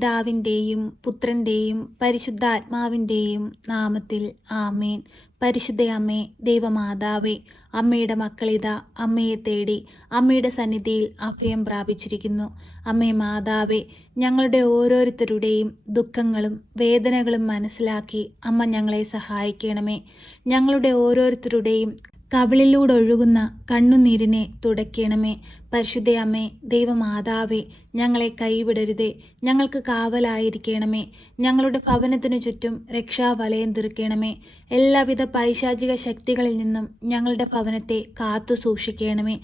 പിതാവിൻ്റെയും പുത്രൻ്റെയും പരിശുദ്ധാത്മാവിൻ്റെയും നാമത്തിൽ ആമേൻ. പരിശുദ്ധ അമ്മേ, ദൈവമാതാവേ, അമ്മയുടെ മക്കളിതാ അമ്മയെ തേടി അമ്മയുടെ സന്നിധിയിൽ അഭയം പ്രാപിച്ചിരിക്കുന്നു. അമ്മേ മാതാവേ, ഞങ്ങളുടെ ഓരോരുത്തരുടെയും ദുഃഖങ്ങളും വേദനകളും മനസ്സിലാക്കി അമ്മ ഞങ്ങളെ സഹായിക്കണമേ. ഞങ്ങളുടെ ഓരോരുത്തരുടെയും കവിളിലൂടെ ഒഴുകുന്ന കണ്ണുനീരിനെ തുടയ്ക്കണമേ. പരിശുദ്ധ അമ്മേ, ദൈവമാതാവേ, ഞങ്ങളെ കൈവിടരുതേ. ഞങ്ങൾക്ക് കാവലായിരിക്കണമേ. ഞങ്ങളുടെ ഭവനത്തിനു ചുറ്റും രക്ഷാവലയം തീർക്കണമേ. എല്ലാവിധ പൈശാചിക ശക്തികളിൽ നിന്നും ഞങ്ങളുടെ ഭവനത്തെ കാത്തു സൂക്ഷിക്കണമേ.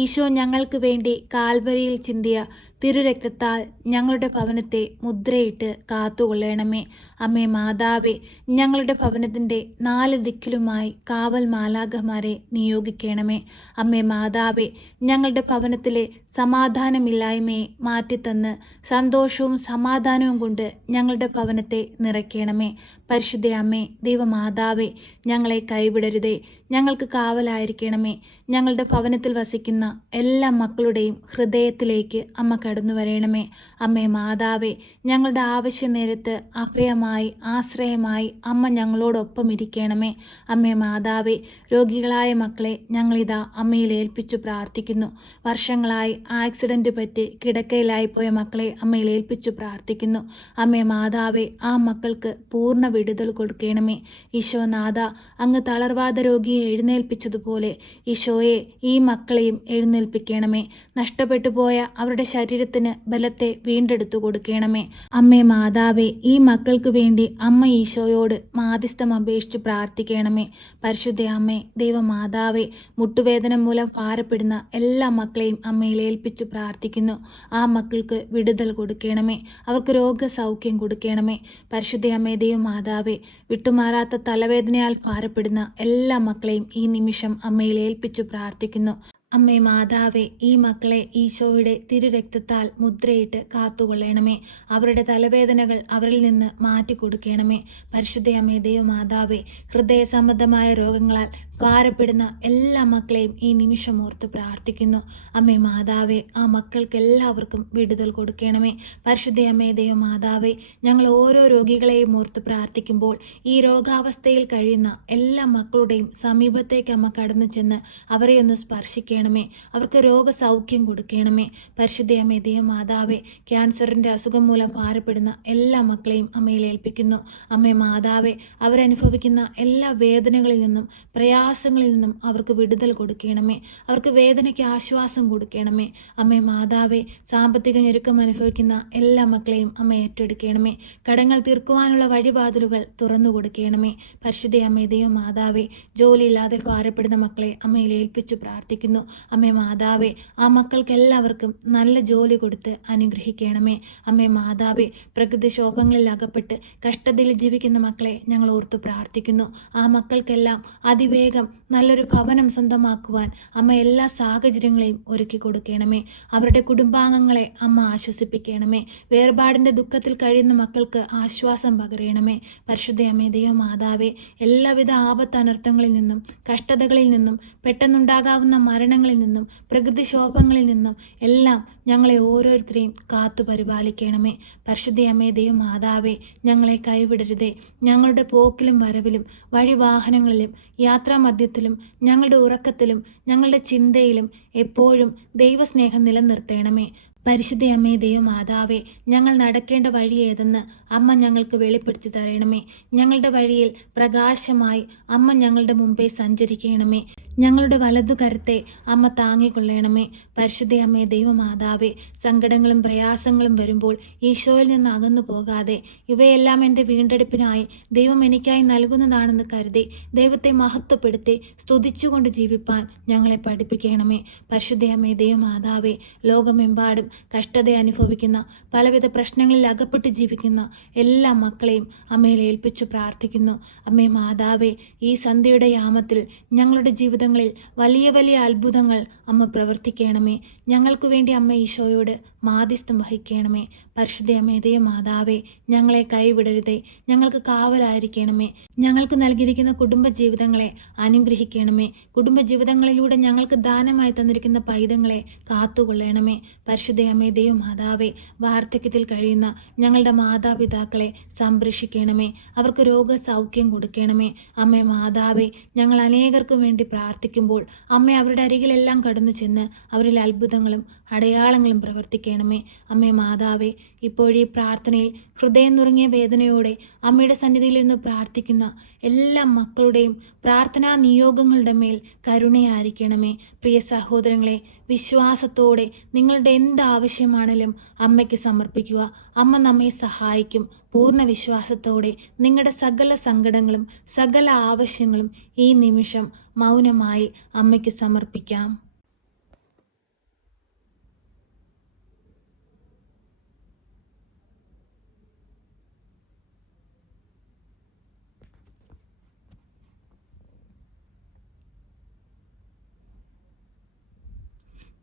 ഈശോ ഞങ്ങൾക്ക് വേണ്ടി കാൽവരിയിൽ ചിന്തിയ തിരുരക്തത്താൽ ഞങ്ങളുടെ ഭവനത്തെ മുദ്രയിട്ട് കാത്തുകൊള്ളണമേ. അമ്മേ മാതാവേ, ഞങ്ങളുടെ ഭവനത്തിൻ്റെ 4 ദിക്കിലുമായി കാവൽ മാലാഖമാരെ നിയോഗിക്കണമേ. അമ്മേ മാതാവേ, ഞങ്ങളുടെ ഭവനത്തിലെ സമാധാനമില്ലായ്മയെ മാറ്റിത്തന്ന് സന്തോഷവും സമാധാനവും കൊണ്ട് ഞങ്ങളുടെ ഭവനത്തെ നിറയ്ക്കണമേ. പരിശുദ്ധ അമ്മേ, ദൈവമാതാവേ, ഞങ്ങളെ കൈവിടരുതേ. ഞങ്ങൾക്ക് കാവലായിരിക്കണമേ. ഞങ്ങളുടെ ഭവനത്തിൽ വസിക്കുന്ന എല്ലാ മക്കളുടെയും ഹൃദയത്തിലേക്ക് അമ്മ കടന്നു വരണമേ. അമ്മേ മാതാവേ, ഞങ്ങളുടെ ആവശ്യ നേരത്ത് അഭയമായി ആശ്രയമായി അമ്മ ഞങ്ങളോടൊപ്പം ഇരിക്കണമേ. അമ്മേ മാതാവേ, രോഗികളായ മക്കളെ ഞങ്ങളിതാ അമ്മയിൽ ഏൽപ്പിച്ചു പ്രാർത്ഥിക്കുന്നു. വർഷങ്ങളായി ആക്സിഡന്റ് പറ്റി കിടക്കയിലായി പോയ മക്കളെ അമ്മയിൽ ഏൽപ്പിച്ചു പ്രാർത്ഥിക്കുന്നു. അമ്മേ മാതാവേ, ആ മക്കൾക്ക് പൂർണ്ണ വിടുതൽ കൊടുക്കണമേ. ഈശോനാഥ, അങ്ങ് തളർവാദ രോഗിയെ എഴുന്നേൽപ്പിച്ചതുപോലെ ഈശോയെ ഈ മക്കളെയും എഴുന്നേൽപ്പിക്കണമേ. നഷ്ടപ്പെട്ടു പോയ അവരുടെ ശരീരത്തിന് ബലത്തെ വീണ്ടെടുത്തു കൊടുക്കണമേ. അമ്മേ മാതാവേ, ഈ മക്കൾക്ക് വേണ്ടി അമ്മ ഈശോയോട് മാധ്യസ്ഥം അപേക്ഷിച്ച് പ്രാർത്ഥിക്കണമേ. പരിശുദ്ധ അമ്മേ, ദൈവമാതാവേ, മുട്ടുവേദന മൂലം ഭാരപ്പെടുന്ന എല്ലാ മക്കളെയും അമ്മയിൽ ഏൽപ്പിച്ചു പ്രാർത്ഥിക്കുന്നു. ആ മക്കൾക്ക് വിടുതൽ കൊടുക്കണമേ. അവർക്ക് രോഗസൗഖ്യം കൊടുക്കണമേ. പരിശുദ്ധ അമ്മേ, ദൈവമാതാവേ, വിട്ടുമാറാത്ത തലവേദനയാൽ ഭാരപ്പെടുന്ന എല്ലാ മക്കളെയും ഈ നിമിഷം അമ്മയിൽ ഏൽപ്പിച്ചു പ്രാർത്ഥിക്കുന്നു. അമ്മേ മാതാവേ, ഈ മക്കളെ ഈശോയുടെ തിരുരക്തത്താൽ മുദ്രയിട്ട് കാത്തുകൊള്ളണമേ. അവരുടെ തലവേദനകൾ അവരിൽ നിന്ന് മാറ്റിക്കൊടുക്കണമേ. പരിശുദ്ധ അമ്മേ, ദൈവമാതാവേ, ഹൃദയ സംബന്ധമായ രോഗങ്ങളാൽ ഭാരപ്പെടുന്ന എല്ലാ മക്കളെയും ഈ നിമിഷം ഓർത്ത് പ്രാർത്ഥിക്കുന്നു. അമ്മേ മാതാവേ, ആ മക്കൾക്ക് എല്ലാവർക്കും വിടുതൽ കൊടുക്കണമേ. പരിശുദ്ധ അമ്മേ, ദൈവമാതാവേ, ഞങ്ങൾ ഓരോ രോഗികളെയും ഓർത്ത് പ്രാർത്ഥിക്കുമ്പോൾ ഈ രോഗാവസ്ഥയിൽ കഴിയുന്ന എല്ലാ മക്കളുടെയും സമീപത്തേക്ക് അമ്മ കടന്നു ചെന്ന് അവരെ ഒന്ന് സ്പർശിക്കണം. അവർക്ക് രോഗസൗഖ്യം കൊടുക്കണമേ. പരിശുദ്ധ അമ്മേ, ദൈവമാതാവേ, ക്യാൻസറിന്റെ അസുഖം മൂലം ഭാരപ്പെടുന്ന എല്ലാ മക്കളെയും അമ്മയിൽ ഏൽപ്പിക്കുന്നു. അമ്മേ മാതാവേ, അവരനുഭവിക്കുന്ന എല്ലാ വേദനകളിൽ നിന്നും പ്രയാസങ്ങളിൽ നിന്നും അവർക്ക് വിടുതൽ കൊടുക്കണമേ. അവർക്ക് വേദനയ്ക്ക് ആശ്വാസം കൊടുക്കണമേ. അമ്മേ മാതാവേ, സാമ്പത്തിക ഞെരുക്കം അനുഭവിക്കുന്ന എല്ലാ മക്കളെയും അമ്മ ഏറ്റെടുക്കണമേ. കടങ്ങൾ തീർക്കുവാനുള്ള വഴിവാതിലുകൾ തുറന്നു കൊടുക്കണമേ. പരിശുദ്ധ അമ്മേ, ദൈവമാതാവേ, ജോലിയില്ലാതെ ഭാരപ്പെടുന്ന മക്കളെ അമ്മയിൽ ഏൽപ്പിച്ചു പ്രാർത്ഥിക്കുന്നു. അമ്മേ മാതാവേ, ആ മക്കൾക്ക് എല്ലാവർക്കും നല്ല ജോലി കൊടുത്ത് അനുഗ്രഹിക്കണമേ. അമ്മേ മാതാവേ, പ്രകൃതിക്ഷോഭങ്ങളിൽ അകപ്പെട്ട് കഷ്ടതയിൽ ജീവിക്കുന്ന മക്കളെ ഞങ്ങൾ ഓർത്തു പ്രാർത്ഥിക്കുന്നു. ആ മക്കൾക്കെല്ലാം അതിവേഗം നല്ലൊരു ഭവനം സ്വന്തമാക്കുവാൻ അമ്മ എല്ലാ സാഹചര്യങ്ങളെയും ഒരുക്കി കൊടുക്കണമേ. അവരുടെ കുടുംബാംഗങ്ങളെ അമ്മ ആശ്വസിപ്പിക്കണമേ. വേർപാടിൻ്റെ ദുഃഖത്തിൽ കഴിയുന്ന മക്കൾക്ക് ആശ്വാസം പകരണമേ. പരിശുദ്ധ അമ്മേ, ദൈവമാതാവേ, എല്ലാവിധ ആപത്തനർത്ഥങ്ങളിൽ നിന്നും കഷ്ടതകളിൽ നിന്നും പെട്ടെന്നുണ്ടാകാവുന്ന മരണങ്ങളിൽ നിന്നും പ്രകൃതിക്ഷോഭങ്ങളിൽ നിന്നും എല്ലാം ഞങ്ങളെ ഓരോരുത്തരെയും കാത്തു പരിപാലിക്കണമേ. പരിശുദ്ധ അമ്മേ, ദൈവമാതാവേ, ഞങ്ങളെ കൈവിടരുതേ. ഞങ്ങളുടെ പോക്കിലും വരവിലും വഴിവാഹനങ്ങളിലും യാത്രാമധ്യത്തിലും ഞങ്ങളുടെ ഉറക്കത്തിലും ഞങ്ങളുടെ ചിന്തയിലും എപ്പോഴും ദൈവസ്നേഹം നിലനിർത്തണമേ. പരിശുദ്ധ അമ്മേ, ദൈവമാതാവേ, ഞങ്ങൾ നടക്കേണ്ട വഴി ഏതെന്ന് അമ്മ ഞങ്ങൾക്ക് വെളിപ്പെടുത്തി തരണമേ. ഞങ്ങളുടെ വഴിയിൽ പ്രകാശമായി അമ്മ ഞങ്ങളുടെ മുമ്പേ സഞ്ചരിക്കണമേ. ഞങ്ങളുടെ വലതുകരത്തെ അമ്മ താങ്ങിക്കൊള്ളണമേ. പരിശുദ്ധ അമ്മേ, ദൈവമാതാവേ, സങ്കടങ്ങളും പ്രയാസങ്ങളും വരുമ്പോൾ ഈശോയിൽ നിന്ന് അകന്നു പോകാതെ ഇവയെല്ലാം എൻ്റെ വീണ്ടെടുപ്പിനായി ദൈവം എനിക്കായി നൽകുന്നതാണെന്ന് കരുതി ദൈവത്തെ മഹത്വപ്പെടുത്തി സ്തുതിച്ചുകൊണ്ട് ജീവിപ്പാൻ ഞങ്ങളെ പഠിപ്പിക്കണമേ. പരിശുദ്ധ അമ്മേ, ദൈവമാതാവേ, ലോകമെമ്പാടും കഷ്ടത അനുഭവിക്കുന്ന പലവിധ പ്രശ്നങ്ങളിൽ അകപ്പെട്ട് ജീവിക്കുന്ന എല്ലാ മക്കളെയും അമ്മയിൽ ഏൽപ്പിച്ചു പ്രാർത്ഥിക്കുന്നു. അമ്മേ മാതാവേ, ഈ സന്ധ്യയുടെ യാമത്തിൽ ഞങ്ങളുടെ ജീവിത ജീവിതങ്ങളിൽ വലിയ വലിയ അത്ഭുതങ്ങൾ അമ്മ പ്രവർത്തിക്കണമേ. ഞങ്ങൾക്ക് വേണ്ടി അമ്മ ഈശോയോട് മാധ്യസ്ഥം വഹിക്കണമേ. പരിശുദ്ധ അമ്മേ ദൈവമാതാവേ, ഞങ്ങളെ കൈവിടരുതേ. ഞങ്ങൾക്ക് കാവലായിരിക്കണമേ. ഞങ്ങൾക്ക് നൽകിയിരിക്കുന്ന കുടുംബജീവിതങ്ങളെ അനുഗ്രഹിക്കണമേ. കുടുംബജീവിതങ്ങളിലൂടെ ഞങ്ങൾക്ക് ദാനമായി തന്നിരിക്കുന്ന പൈതങ്ങളെ കാത്തുകൊള്ളണമേ. പരിശുദ്ധ അമ്മേ ദൈവമാതാവേ, വാർദ്ധക്യത്തിൽ കഴിയുന്ന ഞങ്ങളുടെ മാതാപിതാക്കളെ സംരക്ഷിക്കണമേ. അവർക്ക് രോഗസൗഖ്യം കൊടുക്കണമേ. അമ്മേ മാതാവേ, ഞങ്ങൾ അനേകർക്കും വേണ്ടി പ്രാർത്ഥിക്കുമ്പോൾ അമ്മേ അവരുടെ അരികിലെല്ലാം കടന്നു ചെന്ന് അവരിൽ അത്ഭുതങ്ങളും അടയാളങ്ങളും പ്രവർത്തിക്കണമേ. അമ്മേ മാതാവേ, ഇപ്പോഴീ പ്രാർത്ഥനയിൽ ഹൃദയം നുറുങ്ങിയ വേദനയോടെ അമ്മയുടെ സന്നിധിയിൽ നിന്ന് പ്രാർത്ഥിക്കുന്ന എല്ലാ മക്കളുടെയും പ്രാർത്ഥനാ നിയോഗങ്ങളുടെ മേൽ കരുണയായിരിക്കണമേ. പ്രിയ സഹോദരങ്ങളെ, വിശ്വാസത്തോടെ നിങ്ങളുടെ എന്താവശ്യമാണെങ്കിലും അമ്മയ്ക്ക് സമർപ്പിക്കുക. അമ്മ നമ്മെ സഹായിക്കും. പൂർണ്ണ വിശ്വാസത്തോടെ നിങ്ങളുടെ സകല സങ്കടങ്ങളും സകല ആവശ്യങ്ങളും ഈ നിമിഷം മൗനമായി അമ്മയ്ക്ക് സമർപ്പിക്കാം.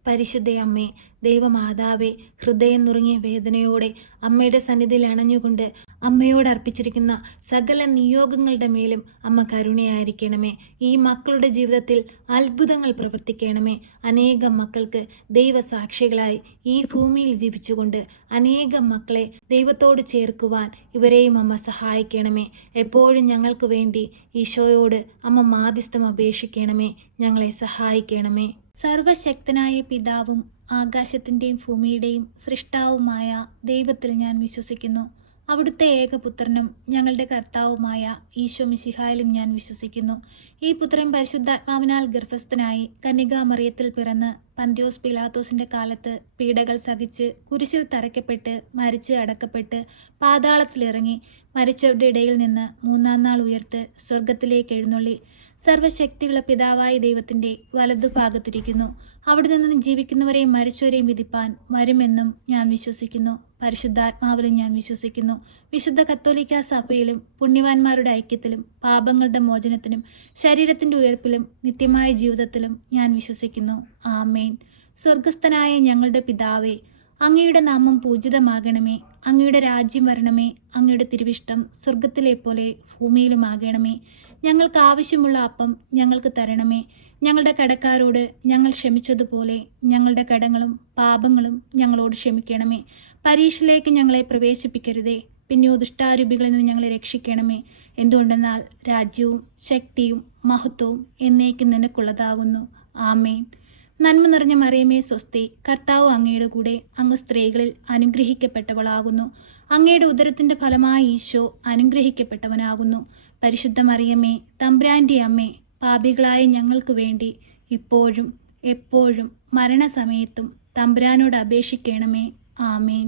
പരിശുദ്ധ അമ്മേ ദൈവമാതാവേ, ഹൃദയം നുറുങ്ങിയ വേദനയോടെ അമ്മയുടെ സന്നിധിയിൽ അണഞ്ഞുകൊണ്ട് അമ്മയോട് അർപ്പിച്ചിരിക്കുന്ന സകല നിയോഗങ്ങളുടെ മേലും അമ്മ കരുണയായിരിക്കണമേ. ഈ മക്കളുടെ ജീവിതത്തിൽ അത്ഭുതങ്ങൾ പ്രവർത്തിക്കണമേ. അനേകം മക്കൾക്ക് ദൈവസാക്ഷികളായി ഈ ഭൂമിയിൽ ജീവിച്ചുകൊണ്ട് അനേകം മക്കളെ ദൈവത്തോട് ചേർക്കുവാൻ ഇവരെയും അമ്മ സഹായിക്കണമേ. എപ്പോഴും ഞങ്ങൾക്ക് വേണ്ടി ഈശോയോട് അമ്മ മാധ്യസ്ഥം അപേക്ഷിക്കണമേ. ഞങ്ങളെ സഹായിക്കണമേ. സർവശക്തനായ പിതാവും ആകാശത്തിൻ്റെയും ഭൂമിയുടെയും സൃഷ്ടാവുമായ ദൈവത്തിൽ ഞാൻ വിശ്വസിക്കുന്നു. അവിടുത്തെ ഏകപുത്രനും ഞങ്ങളുടെ കർത്താവുമായ ഈശോ മിശിഹായിലും ഞാൻ വിശ്വസിക്കുന്നു. ഈ പുത്രൻ പരിശുദ്ധാത്മാവിനാൽ ഗർഭസ്ഥനായി കന്യകാമറിയത്തിൽ പിറന്ന് പന്തിയോസ് പിലാത്തോസിന്റെ കാലത്ത് പീഡകൾ സഹിച്ച് കുരിശിൽ തറയ്ക്കപ്പെട്ട് മരിച്ച് അടക്കപ്പെട്ട് പാതാളത്തിലിറങ്ങി മരിച്ചവരുടെ ഇടയിൽ നിന്ന് മൂന്നാം നാൾ ഉയർത്ത് സ്വർഗത്തിലേക്ക് എഴുന്നള്ളി സർവശക്തിയുള്ള പിതാവായ ദൈവത്തിൻ്റെ വലതുഭാഗത്തിരിക്കുന്നു. അവിടെ നിന്ന് ജീവിക്കുന്നവരെയും മരിച്ചവരെയും വിധിപ്പാൻ വരുമെന്നും ഞാൻ വിശ്വസിക്കുന്നു. പരിശുദ്ധാത്മാവിലും ഞാൻ വിശ്വസിക്കുന്നു. വിശുദ്ധ കത്തോലിക്ക സഭയിലും പുണ്യവാന്മാരുടെ ഐക്യത്തിലും പാപങ്ങളുടെ മോചനത്തിനും ശരീരത്തിൻ്റെ ഉയർപ്പിലും നിത്യമായ ജീവിതത്തിലും ഞാൻ വിശ്വസിക്കുന്നു. ആമേൻ. സ്വർഗസ്ഥനായ ഞങ്ങളുടെ പിതാവേ, അങ്ങയുടെ നാമം പൂജിതമാകണമേ. അങ്ങയുടെ രാജ്യം വരണമേ. അങ്ങയുടെ തിരുവിഷ്ടം സ്വർഗത്തിലെ പോലെ ഭൂമിയിലുമാകണമേ. ഞങ്ങൾക്ക് ആവശ്യമുള്ള അപ്പം ഞങ്ങൾക്ക് തരണമേ. ഞങ്ങളുടെ കടക്കാരോട് ഞങ്ങൾ ക്ഷമിച്ചതുപോലെ ഞങ്ങളുടെ കടങ്ങളും പാപങ്ങളും ഞങ്ങളോട് ക്ഷമിക്കണമേ. പരീക്ഷയിലേക്ക് ഞങ്ങളെ പ്രവേശിപ്പിക്കരുതേ, പിന്നെയോ ദുഷ്ടാരൂപികളിൽ നിന്ന് ഞങ്ങളെ രക്ഷിക്കണമേ. എന്തുകൊണ്ടെന്നാൽ രാജ്യവും ശക്തിയും മഹത്വവും എന്നേക്കും നിനക്കുള്ളതാകുന്നു. ആമേൻ. നന്മ നിറഞ്ഞ മറിയമേ സ്വസ്തി, കർത്താവ് അങ്ങയുടെ കൂടെ, അങ്ങ് സ്ത്രീകളിൽ അനുഗ്രഹിക്കപ്പെട്ടവളാകുന്നു. അങ്ങയുടെ ഉദരത്തിൻ്റെ ഫലമായ ഈശോ അനുഗ്രഹിക്കപ്പെട്ടവനാകുന്നു. പരിശുദ്ധ മറിയമേ, തമ്പുരാൻ്റെ അമ്മേ, പാപികളായ ഞങ്ങൾക്ക് വേണ്ടി ഇപ്പോഴും എപ്പോഴും മരണസമയത്തും തമ്പുരാനോട് അപേക്ഷിക്കണമേ. ആമേൻ.